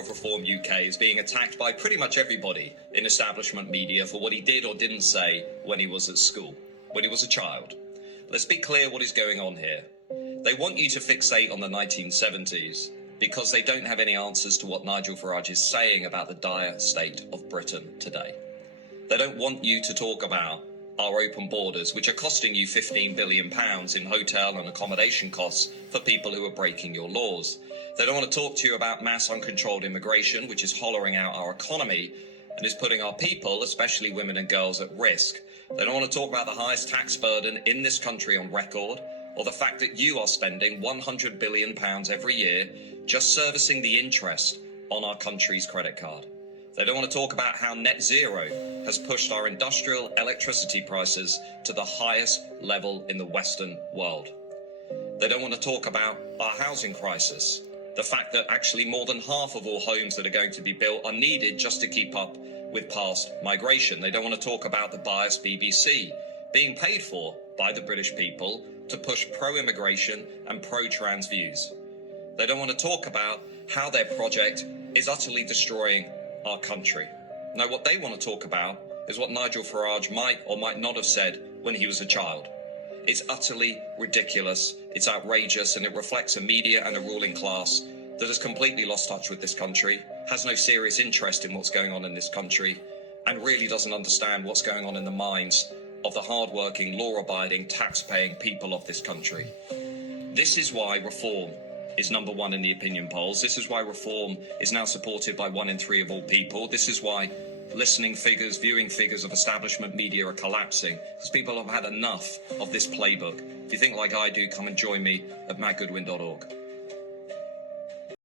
of Reform UK is being attacked by pretty much everybody in establishment media for what he did or didn't say when he was at school, when he was a child. Let's be clear what is going on here. They want you to fixate on the 1970s because they don't have any answers to what Nigel Farage is saying about the dire state of Britain today. They don't want you to talk about our open borders, which are costing you £15 billion in hotel and accommodation costs for people who are breaking your laws. They don't want to talk to you about mass uncontrolled immigration, which is hollowing out our economy and is putting our people, especially women and girls, at risk. They don't want to talk about the highest tax burden in this country on record, or the fact that you are spending £100 billion every year just servicing the interest on our country's credit card. They don't want to talk about how net zero has pushed our industrial electricity prices to the highest level in the Western world. They don't want to talk about our housing crisis, the fact that actually more than half of all homes that are going to be built are needed just to keep up with past migration. They don't want to talk about the biased BBC being paid for by the British people to push pro-immigration and pro-trans views. They don't want to talk about how their project is utterly destroying our country. No, what they want to talk about is what Nigel Farage might or might not have said when he was a child. It's utterly ridiculous, it's outrageous, and it reflects a media and a ruling class that has completely lost touch with this country, has no serious interest in what's going on in this country, and really doesn't understand what's going on in the minds of the hard-working, law-abiding, tax-paying people of this country. This is why Reform is number one in the opinion polls. This is why Reform is now supported by 1 in 3 of all people. This is why listening figures, viewing figures of establishment media are collapsing, because people have had enough of this playbook. If you think like I do, come and join me at mattgoodwin.org.